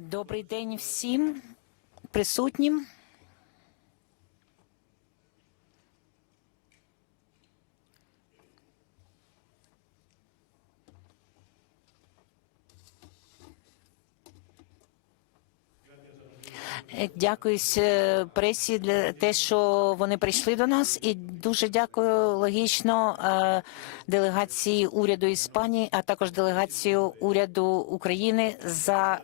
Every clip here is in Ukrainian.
Добрий день всім присутнім. Дякую е, пресі для те, що вони прийшли до нас, і дуже дякую логічно е, делегації уряду Іспанії, а також делегацію уряду України за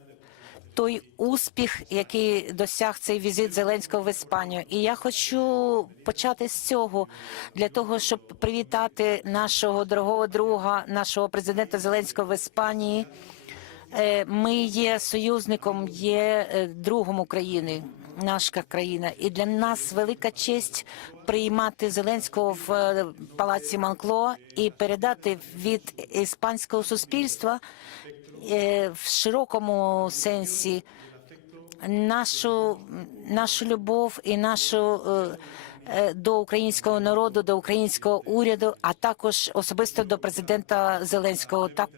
той успіх, який досяг цей візит Зеленського в Іспанію. І я хочу почати з цього для того, щоб привітати нашого дорогого друга, нашого президента Зеленського в Іспанії. Е, Ми є союзником, є е, другом України, наша країна, і для нас велика честь приймати Зеленського в е, палаці Монкло і передати від іспанського суспільства в широкому сенсі нашу, нашу любов і нашу. е, е, До українського народу, до українського уряду, а також особисто до президента Зеленського. Так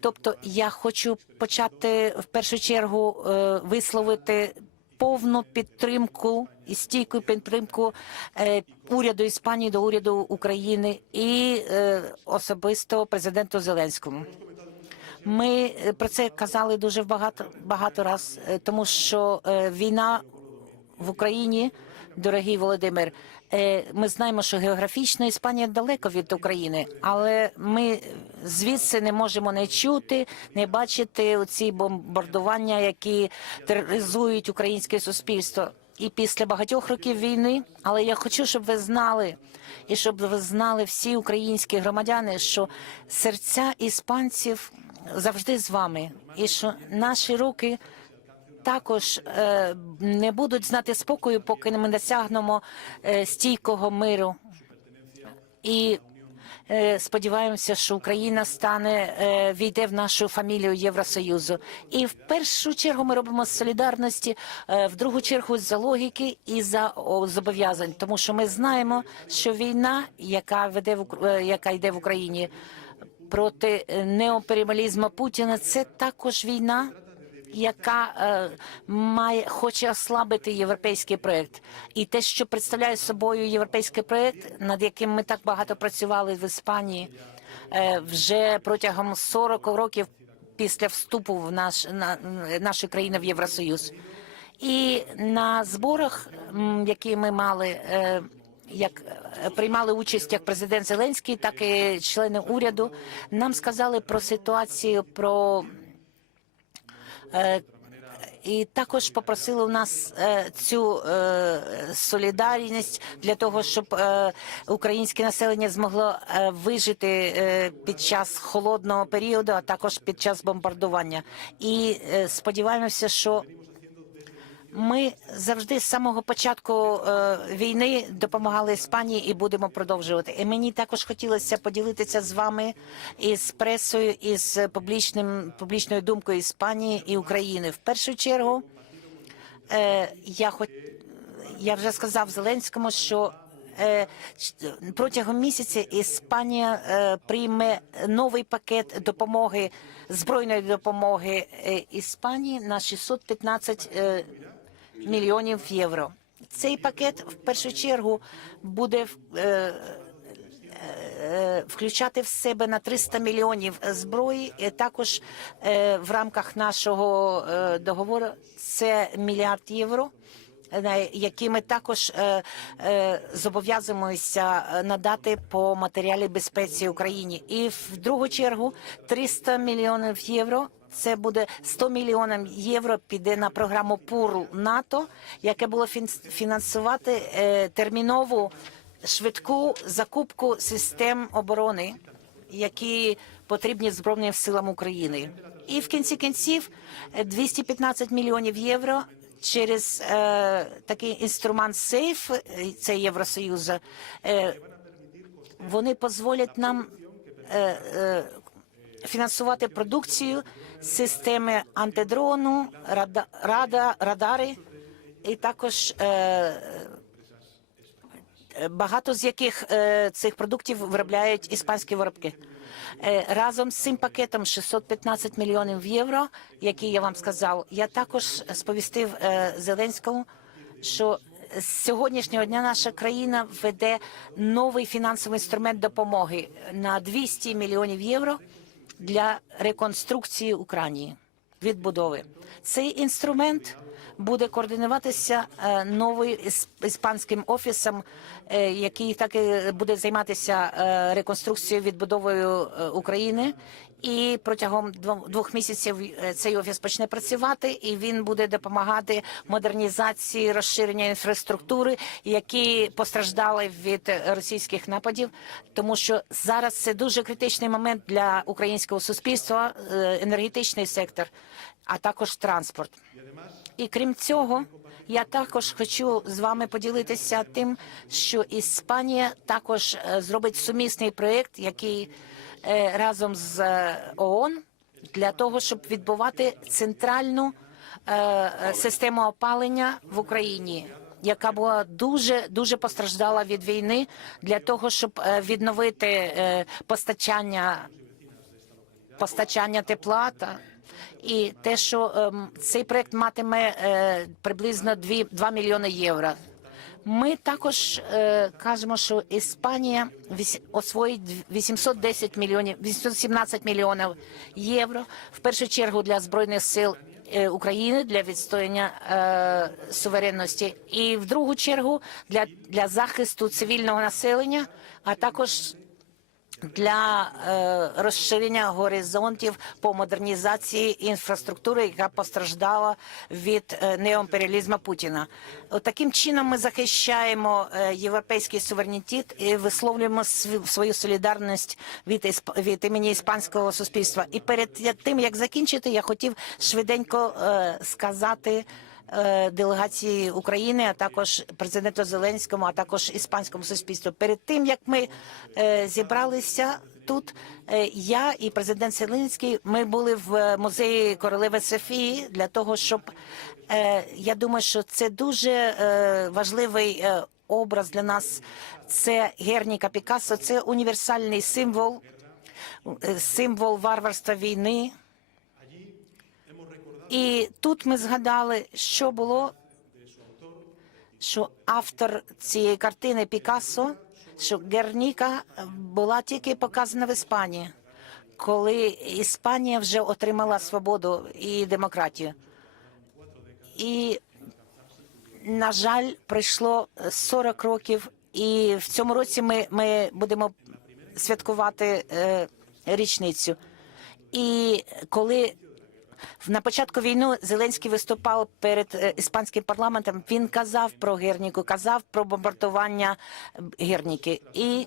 Тобто я хочу почати в першу чергу е, висловити повну підтримку і стійку підтримку е, уряду Іспанії до уряду України і е, особисто президенту Зеленському. Ми е, про це казали дуже багато багато раз, е, тому що е, війна в Україні, дорогий Володимир. Ми знаємо, що географічно Іспанія далеко від України, але ми звідси не можемо не чути, не бачити оці бомбардування, які тероризують українське суспільство. І після багатьох років війни, але я хочу, щоб ви знали, і щоб ви знали всі українські громадяни, що серця іспанців завжди з вами, і що наші руки також е, не будуть знати спокою, поки ми досягнемо е, стійкого миру. І е, сподіваємося, що Україна стане війде в нашу фамілію Євросоюзу. І в першу чергу ми робимо з солідарності, в другу чергу за логіки і за зобов'язань, тому що ми знаємо, що війна, яка веде в яка йде в Україні проти е, неоперемалізму Путіна, це також війна яка е, має хоче ослабити європейський проект, і те, що представляє собою європейський проект, над яким ми так багато працювали в Іспанії, е, вже протягом 40 років після вступу в наш на нашої країни в Євросоюз. І на зборах, які ми мали. Як е, приймали участь як президент Зеленський, так і члени уряду, нам сказали про ситуацію, про Е, і також попросили у нас е, цю солідарність для того, щоб українське населення змогло вижити під час холодного періоду, а також під час бомбардування. І сподіваємося, що ми завжди з самого початку е, війни допомагали Іспанії і будемо продовжувати. І мені також хотілося поділитися з вами із пресою, із публічним публічною думкою Іспанії і України. В першу чергу е, я хоч я вже сказав Зеленському, що е, протягом місяця Іспанія прийме новий пакет допомоги збройної допомоги Іспанії на 615 е, мільйонів євро. Цей пакет в першу чергу буде е, е, включати в себе на 300 міліонів зброї. Також е, в рамках нашого е, договору це мільярд євро. Які ми також е, е, зобов'язуємося надати по матеріалі безпеці Україні, і в другу чергу 300 мільйонів євро. Це буде 100 мільйонів євро. Піде на програму ПУРЛ НАТО, яке було фінансувати е, термінову швидку закупку систем оборони, які потрібні Збройним силам України. І в кінці кінців е, 215 мільйонів євро через е, такий інструмент сейф, е, це Євросоюзу, е, вони дозволять нам е, е, фінансувати продукцію системи антидрону, рада, рада, радари, і також е, е, багато з яких е, цих продуктів виробляють іспанські виробки. Е, Разом з цим пакетом 615 мільйонів євро, який я вам сказав, я також сповістив е, Зеленському, що з сьогоднішнього дня наша країна веде новий фінансовий інструмент допомоги на 200 мільйонів євро для реконструкції України, відбудови. Цей інструмент буде координуватися е, новим іспанським офісом, е, який так і буде займатися е, реконструкцією відбудовою України. І протягом дво- двох місяців е, цей офіс почне працювати, і він буде допомагати модернізації розширення інфраструктури, які постраждали від російських нападів. Тому що зараз це дуже критичний момент для українського суспільства, е, енергетичний сектор, а також транспорт. І крім цього, я також хочу з вами поділитися тим, що Іспанія також е, зробить сумісний проєкт, який разом з е, ООН для того, щоб відбувати центральну е, е, систему опалення в Україні. Яка була дуже дуже постраждала від війни для того, щоб е, відновити е, постачання постачання тепла та і те, що ем, цей проект матиме е, приблизно 2, 2 мільйони євро. Ми також е, кажемо, що Іспанія освоїть 810 мільйонів, 817 мільйонів євро в першу чергу для збройних сил е, України для відстояння е, суверенності, і в другу чергу для, для захисту цивільного населення, а також для е, розширення горизонтів по модернізації інфраструктури, яка постраждала від е, неоімперіалізму Путіна. Таким чином ми захищаємо е, європейський суверенітет і висловлюємо св- свою солідарність від, від імені іспанського суспільства. І перед тим як закінчити, я хотів швиденько е, сказати делегації України, а також президенту Зеленському, а також іспанському суспільству. Перед тим як ми е, зібралися тут, е, я і президент Зеленський, ми були в е, музеї королеви Софії для того, щоб е, я думаю, що це дуже е, важливий е, образ для нас. Це Герніка Пікассо, це універсальний символ, е, символ варварства війни. І тут ми згадали, що було, що автор цієї картини Пікассо, що Герніка була тільки показана в Іспанії, коли Іспанія вже отримала свободу і демократію. І, на жаль, пройшло 40 років, і в цьому році ми, ми будемо святкувати е, річницю. І коли на початку війни Зеленський виступав перед е, іспанським парламентом. Він казав про Герніку, казав про бомбардування Герніки. І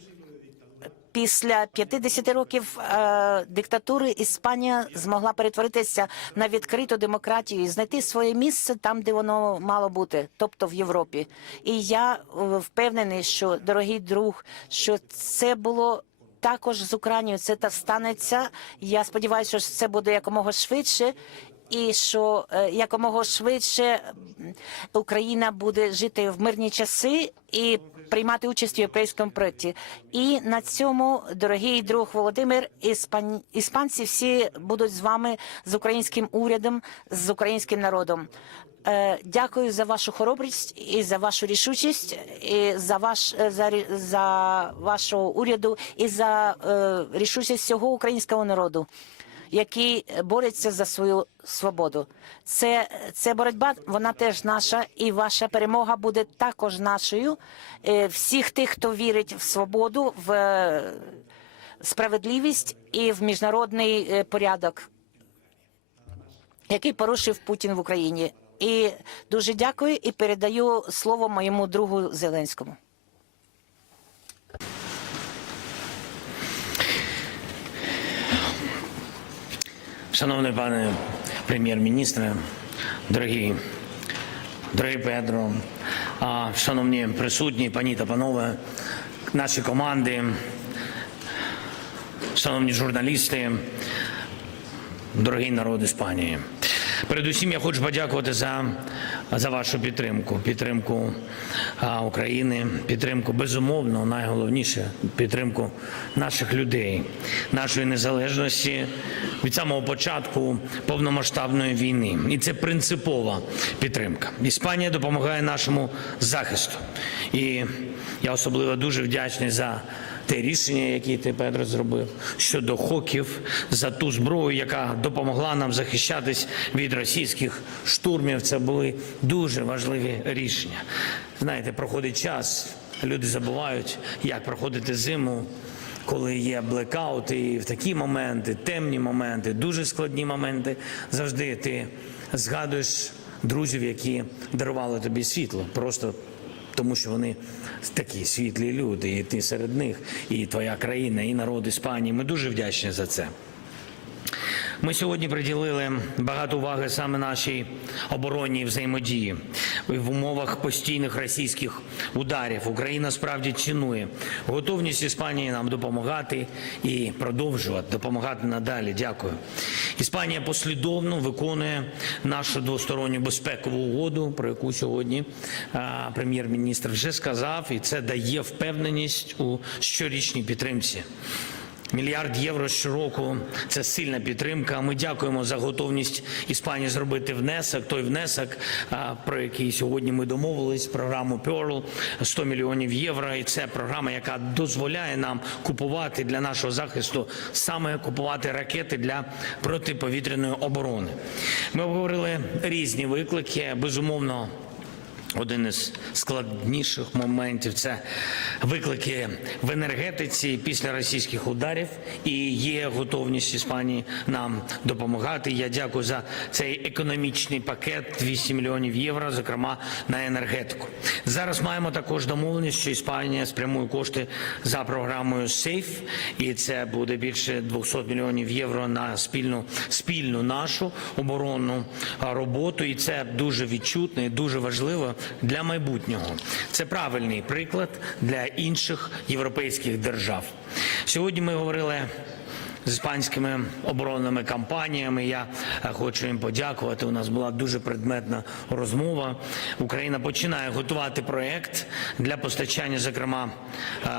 після 50 років е, диктатури Іспанія змогла перетворитися на відкриту демократію і знайти своє місце там, де воно мало бути, тобто в Європі. І я е, впевнений, що дорогий друг, що це було. Також з Україною це та станеться. Я сподіваюся, що це буде якомога швидше, і що е, якомога швидше Україна буде жити в мирні часи і приймати участь в європейському проєкті. І на цьому, дорогий друг Володимир, іспан... іспанці всі будуть з вами з українським урядом, з українським народом. Е, Дякую за вашу хоробрість і за вашу рішучість, і за ваш е, за, за вашого уряду і за е, рішучість всього українського народу, який бореться за свою свободу. Це, це боротьба, вона теж наша, і ваша перемога буде також нашою. Е, Всіх тих, хто вірить в свободу, в е, справедливість і в міжнародний е, порядок який порушив Путін в Україні. І дуже дякую і передаю слово моєму другу Зеленському. Шановний пане прем'єр-міністре, дорогі, дорогі Петро, шановні присутні, пані та панове, наші команди, шановні журналісти, дорогий народ Іспанії. Передусім, я хочу подякувати за, за вашу підтримку, підтримку України, підтримку безумовно, найголовніше підтримку наших людей, нашої незалежності від самого початку повномасштабної війни. І це принципова підтримка. Іспанія допомагає нашому захисту. І я особливо дуже вдячний за те рішення, яке ти Петро зробив щодо хоків, за ту зброю, яка допомогла нам захищатись від російських штурмів. Це були дуже важливі рішення. Знаєте, проходить час, люди забувають, як проходити зиму. Коли є блекаути, і в такі моменти, темні моменти, дуже складні моменти, завжди ти згадуєш друзів, які дарували тобі світло, просто тому що вони такі світлі люди, і ти серед них, і твоя країна, і народ Іспанії. Ми дуже вдячні за це. Ми сьогодні приділили багато уваги саме нашій оборонній взаємодії в умовах постійних російських ударів. Україна справді цінує готовність Іспанії нам допомагати і продовжувати допомагати надалі. Дякую. Іспанія послідовно виконує нашу двосторонню безпекову угоду, про яку сьогодні а, прем'єр-міністр вже сказав, і це дає впевненість у щорічній підтримці. Мільярд євро щороку це сильна підтримка. Ми дякуємо за готовність Іспанії зробити внесок. Той внесок, про який сьогодні ми домовились, програму Pearl, 100 мільйонів євро. І це програма, яка дозволяє нам купувати для нашого захисту саме купувати ракети для протиповітряної оборони. Ми обговорили різні виклики. Безумовно, один із складніших моментів це виклики в енергетиці після російських ударів, і є готовність Іспанії нам допомагати. Я дякую за цей економічний пакет 200 мільйонів євро, зокрема на енергетику. Зараз маємо також домовленість, що Іспанія спрямує кошти за програмою SAFE, і це буде більше 200 мільйонів євро на спільну спільну нашу оборонну роботу. І це дуже відчутно і дуже важливо для майбутнього. Це правильний приклад для інших європейських держав. Сьогодні ми говорили з іспанськими оборонними компаніями. Я е, хочу їм подякувати. У нас була дуже предметна розмова. Україна починає готувати проект для постачання, зокрема е,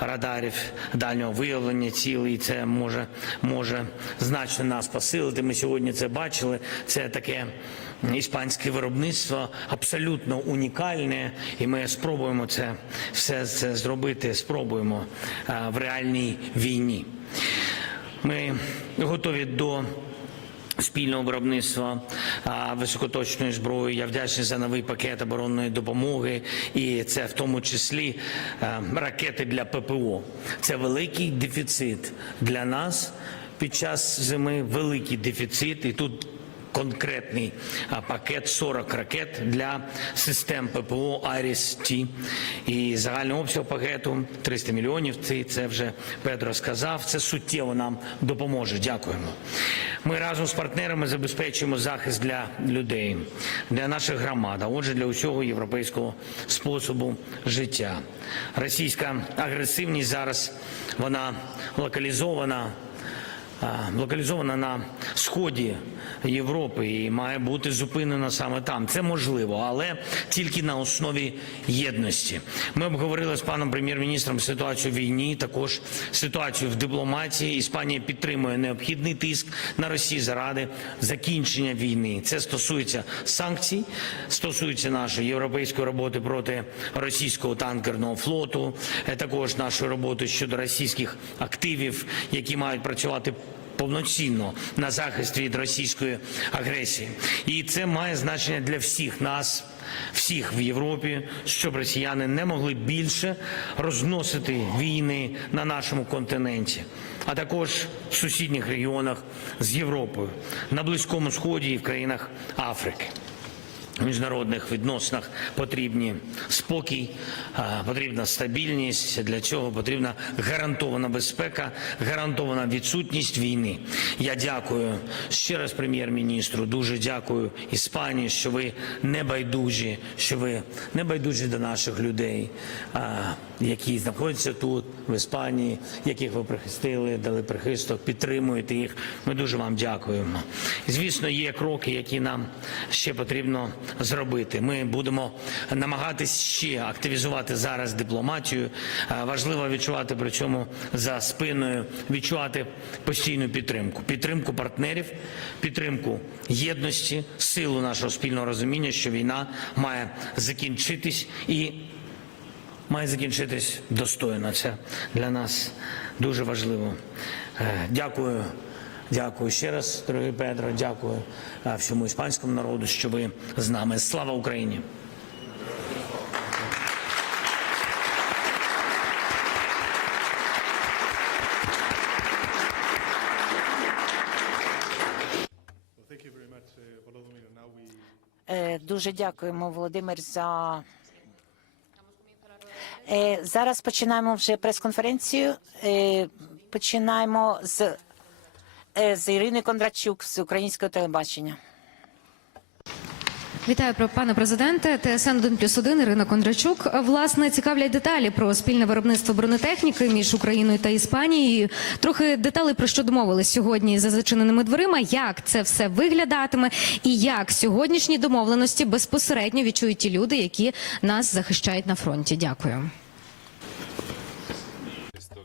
радарів дальнього виявлення цілей. І Це може може значно нас посилити. Ми сьогодні це бачили. Це таке. Іспанське виробництво абсолютно унікальне, і ми спробуємо це все це зробити. Спробуємо в реальній війні. Ми готові до спільного виробництва високоточної зброї. Я вдячний за новий пакет оборонної допомоги, і це в тому числі ракети для ППО. Це великий дефіцит для нас під час зими. Великий дефіцит, і тут конкретний пакет 40 ракет для систем ППО Аріс-Т. І загальний обсяг пакету 300 мільйонів. Це, це вже Петро сказав. Це суттєво нам допоможе. Дякуємо. Ми разом з партнерами забезпечуємо захист для людей, для наших громад, а отже, для усього європейського способу життя. Російська агресивність зараз вона локалізована локалізована на сході Європи і має бути зупинена саме там. Це можливо, але тільки на основі єдності. Ми обговорили з паном прем'єр-міністром ситуацію в війні, також ситуацію в дипломатії. Іспанія підтримує необхідний тиск на Росію заради закінчення війни. Це стосується санкцій, стосується нашої європейської роботи проти російського танкерного флоту, е, також нашої роботи щодо російських активів, які мають працювати повноцінно на захист від російської агресії, і це має значення для всіх нас. Всіх в Європі, щоб росіяни не могли більше розносити війни на нашому континенті, а також в сусідніх регіонах з Європою на близькому сході і в країнах Африки. Міжнародних відносинах потрібні спокій, потрібна стабільність. Для цього потрібна гарантована безпека, гарантована відсутність війни. Я дякую ще раз прем'єр-міністру. Дуже дякую Іспанії, що ви не байдужі, що ви не байдужі до наших людей, які знаходяться тут, в Іспанії, яких ви прихистили, дали прихисток, підтримуєте їх. Ми дуже вам дякуємо. Звісно, є кроки, які нам ще потрібно зробити. Ми будемо намагатись ще активізувати зараз дипломатію. Е, Важливо відчувати при цьому за спиною, відчувати постійну підтримку, підтримку партнерів, підтримку єдності, силу нашого спільного розуміння, що війна має закінчитись і має закінчитись достойно. Це для нас дуже важливо. Е, Дякую. Дякую ще раз, дорогий Петро. Дякую е, всьому іспанському народу, що ви з нами. Слава Україні! Е, Дуже дякуємо, Володимир, за Е, зараз починаємо вже прес-конференцію. Починаємо з, з Ірини Кондрачук з українського телебачення. Вітаю про пане президенте. ТСН 1 плюс 1, Ірина Кондрачук. Власне цікавлять деталі про спільне виробництво бронетехніки між Україною та Іспанією. Трохи деталей про що домовились сьогодні за зачиненими дверима. Як це все виглядатиме, і як сьогоднішні домовленості безпосередньо відчують ті люди, які нас захищають на фронті. Дякую.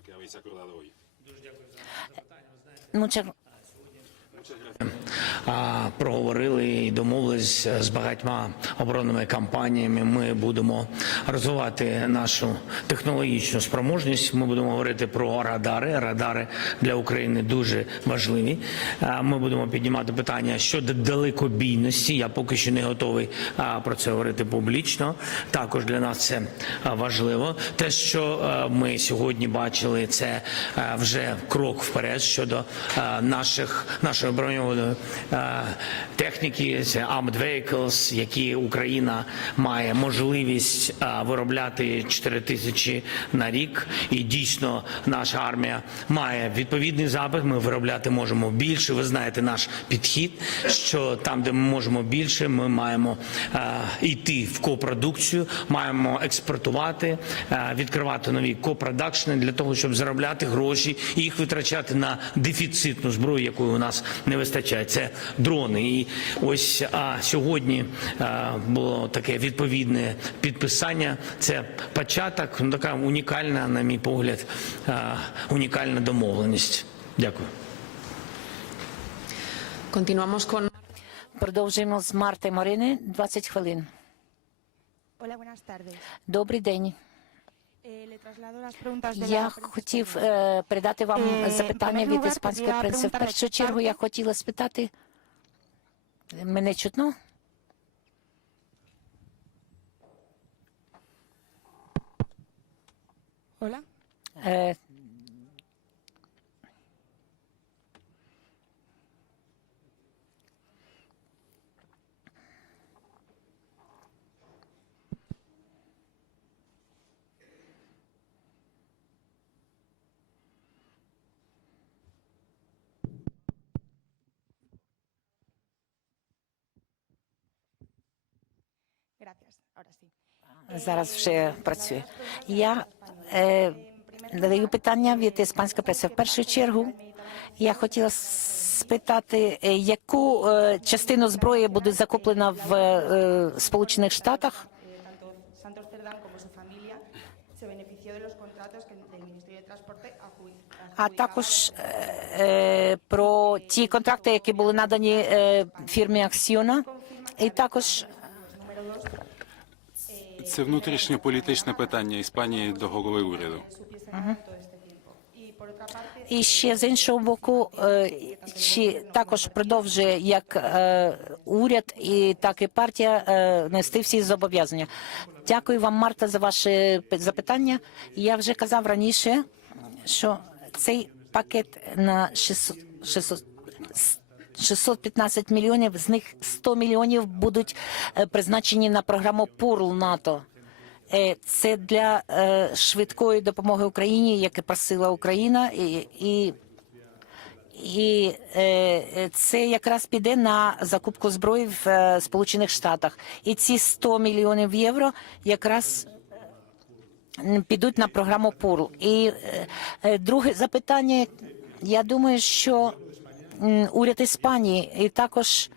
que habéis acordado hoy. Ну, проговорили і домовились з багатьма оборонними компаніями. Ми будемо розвивати нашу технологічну спроможність. Ми будемо говорити про радари. Радари для України дуже важливі. Ми будемо піднімати питання щодо далекобійності. Я поки що не готовий про це говорити публічно. Також для нас це важливо. Те, що ми сьогодні бачили, це вже крок вперед щодо наших нашої а, техніки. Це armored vehicles, які Україна має можливість виробляти 4 тисячі на рік. І дійсно наша армія має відповідний запит. Ми виробляти можемо більше. Ви знаєте наш підхід, що там, де ми можемо більше, ми маємо йти в копродукцію, маємо експортувати, відкривати нові копродакшни для того, щоб заробляти гроші і їх витрачати на дефіцитну зброю, якої у нас не вистачає. Це дрони. І ось а, сьогодні а, було таке відповідне підписання. Це початок, ну, така унікальна, на мій погляд, а, унікальна домовленість. Дякую. Continuamos con Продовжуємо з Марти Марини 20 хвилин. Добрий день. Я хотів е, передати вам Е, запитання від іспанської преси. В першу чергу я хотіла спитати. Мене чутно? Е, Зараз вже працює. Я е, задаю питання від іспанської преси. В першу чергу я хотіла спитати, яку е, частину зброї буде закуплена в е, Сполучених Штатах, а також е, про ті контракти, які були надані е, фірмі Аксіона, і також Це внутрішньополітичне питання Іспанії до голови уряду. parte, І ще з іншого боку, е, чи також продовжує як е, уряд і так і партія е, нести всі зобов'язання. Дякую вам, Марта, за ваше пи- запитання. Я вже казав раніше, що цей пакет на 600, 600, 615 мільйонів, з них 100 мільйонів будуть е, призначені на програму ПУРЛ НАТО. Е, Це для е, швидкої допомоги Україні, яке просила Україна, і, і, і це якраз піде на закупку зброї в Сполучених Штатах. І ці 100 мільйонів євро якраз підуть на програму ПУРЛ. І друге запитання. Я думаю, що уряд Іспанії і також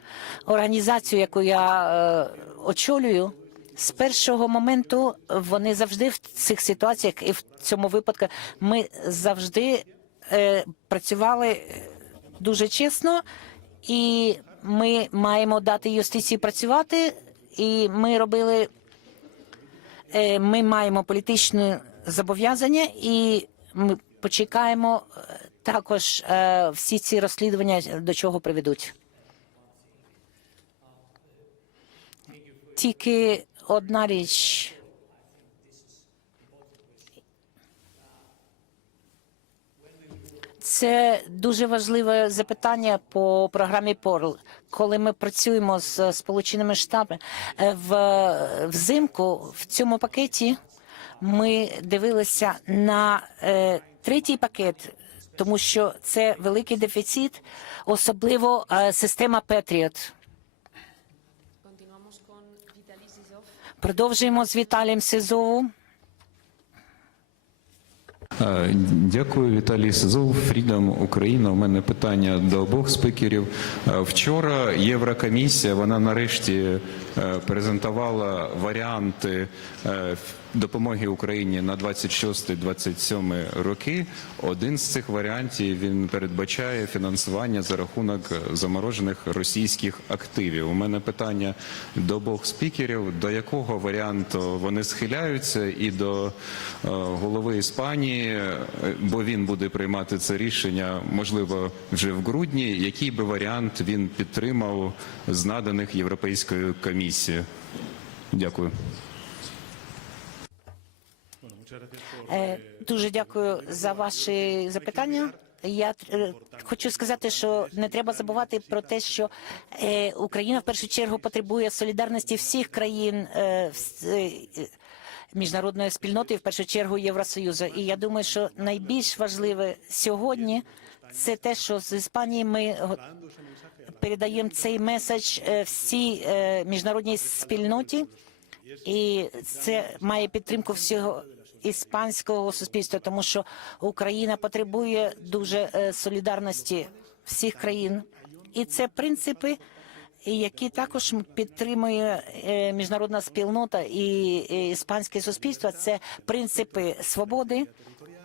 організацію, яку я е, очолюю, з першого моменту вони завжди в цих ситуаціях, і в цьому випадку ми завжди е, працювали е, дуже чесно, і ми маємо дати юстиції працювати, і ми робили Е, ми маємо політичне зобов'язання, і ми почекаємо е, також е, всі ці розслідування до чого приведуть. Тільки одна річ. Це дуже важливе запитання по програмі ПОРЛ. Коли ми працюємо з Сполученими Штатами е, в взимку в цьому пакеті, ми дивилися на е, третій пакет, тому що це великий дефіцит, особливо е, система Петріот. Продовжуємо з Віталієм Сизову. Е, Дякую, Віталій Сизов, Фрідом Україна. У мене питання до обох спікерів. Е, Вчора Єврокомісія вона нарешті презентувала варіанти допомоги Україні на 26-27 роки. Один з цих варіантів він передбачає фінансування за рахунок заморожених російських активів. У мене питання до обох спікерів: до якого варіанту вони схиляються, і до е, голови Іспанії, е, бо він буде приймати це рішення, можливо, вже в грудні. Який би варіант він підтримав з наданих Європейською комісією? Дякую. Bueno, muchas gracias por Е, Дуже дякую за ваші запитання. Я е, хочу сказати, що не треба забувати про те, що е, Україна в першу чергу потребує солідарності всіх країн е, е, е, міжнародної спільноти, в першу чергу Євросоюзу. І я думаю, що найбільш важливе сьогодні це те, що з Іспанії ми передаємо цей меседж е, всій е, міжнародній спільноті, і це має підтримку всього іспанського суспільства, тому що Україна потребує дуже е, солідарності всіх країн, і це принципи. Які також підтримує е, міжнародна спільнота і іспанське суспільство, це принципи свободи,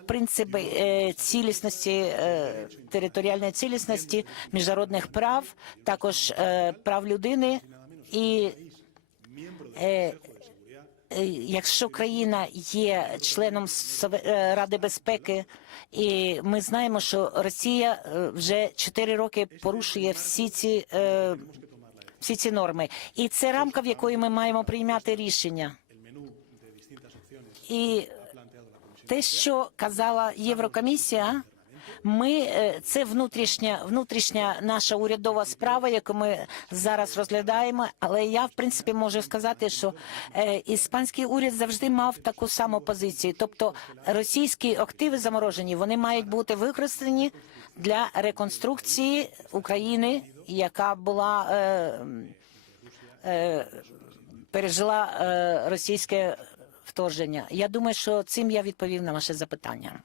принципи е, цілісності, територіальної цілісності, міжнародних прав, також прав людини і якщо країна є членом е, Ради безпеки, і ми знаємо, що Росія е, вже 4 роки порушує всі ці, е, всі ці норми, і це рамка, в якої ми маємо прийняти рішення. І те, що казала Єврокомісія, ми е, це внутрішня внутрішня наша урядова справа, яку ми зараз розглядаємо. Але я в принципі можу сказати, що е, іспанський уряд завжди мав таку саму позицію. Тобто російські активи заморожені, вони мають бути використані для реконструкції України, яка була е, пережила е, російське вторження. Я думаю, що цим я відповів на ваше запитання.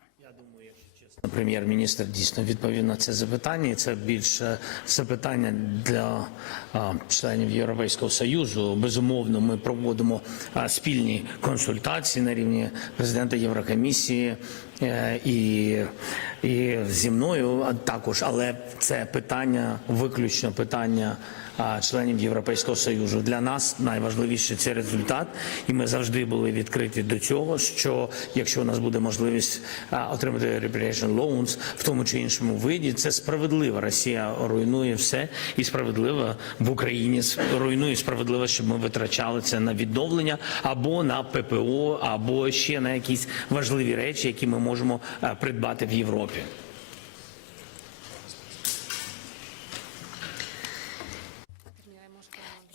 Прем'єр-міністр дійсно відповів на це запитання. І Це більше запитання для членів Європейського союзу. Безумовно, ми проводимо спільні консультації на рівні президента Єврокомісії е, і, і зі мною також. Але це питання виключно питання членів Європейського союзу. Для нас найважливіше це результат, і ми завжди були відкриті до цього. Що якщо у нас буде можливість отримати reparation loans в тому чи іншому виді, це справедливо. Росія руйнує все і справедливо в Україні руйнує справедливо, щоб ми витрачали це на відновлення або на ППО, або ще на якісь важливі речі, які ми можемо придбати в Європі.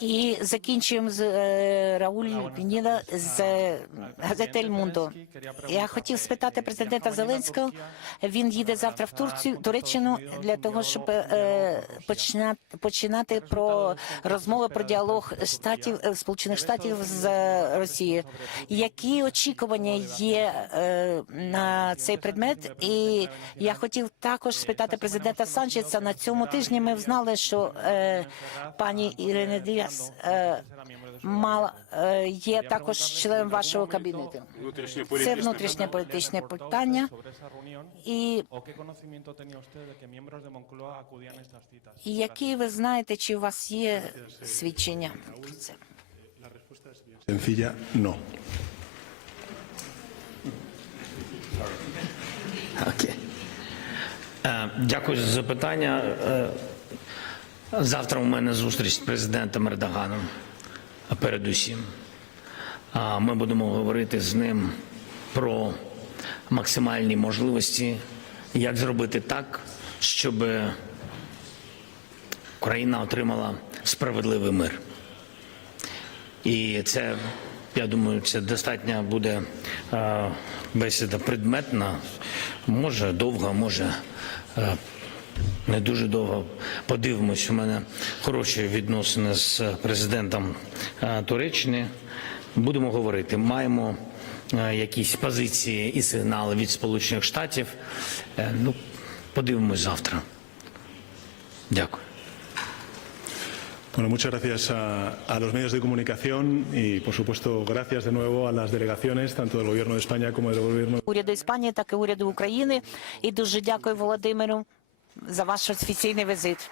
І закінчуємо з е, Рауль Пініда з е, газети «Ель Мундо». Я хотів спитати президента Зеленського. Він їде завтра в Турцію, Туреччину для того, щоб е, починати, починати про розмови про діалог штатів е, Сполучених Штатів з е, Росією. Які очікування є е, на цей предмет? І я хотів також спитати президента Санчеса. На цьому тижні ми знали, що е, пані Ірина Діас е, мала е, є також членом вашого кабінету. Це внутрішнє політичне питання. І які ви знаєте, чи у вас є свідчення про це? Sencilla, no. Окей. Е, Дякую за запитання. Завтра у мене зустріч з президентом Ердоганом. Передусім. Ми будемо говорити з ним про максимальні можливості, як зробити так, щоб Україна отримала справедливий мир. І це, я думаю, це достатньо буде бесіда предметна, може довга, може не дуже довго. Подивимось, у мене хороші відносини з президентом е, Туреччини. Будемо говорити, маємо е, якісь позиції і сигнали від Сполучених Штатів. Е, Ну, подивимось завтра. Дякую. Bueno, muchas gracias a, a los medios de comunicación y, por supuesto, gracias de nuevo a las delegaciones, tanto del Gobierno de España como del Gobierno уряду Іспанії, так і уряду України. І дуже дякую Володимиру за ваш офіційний візит.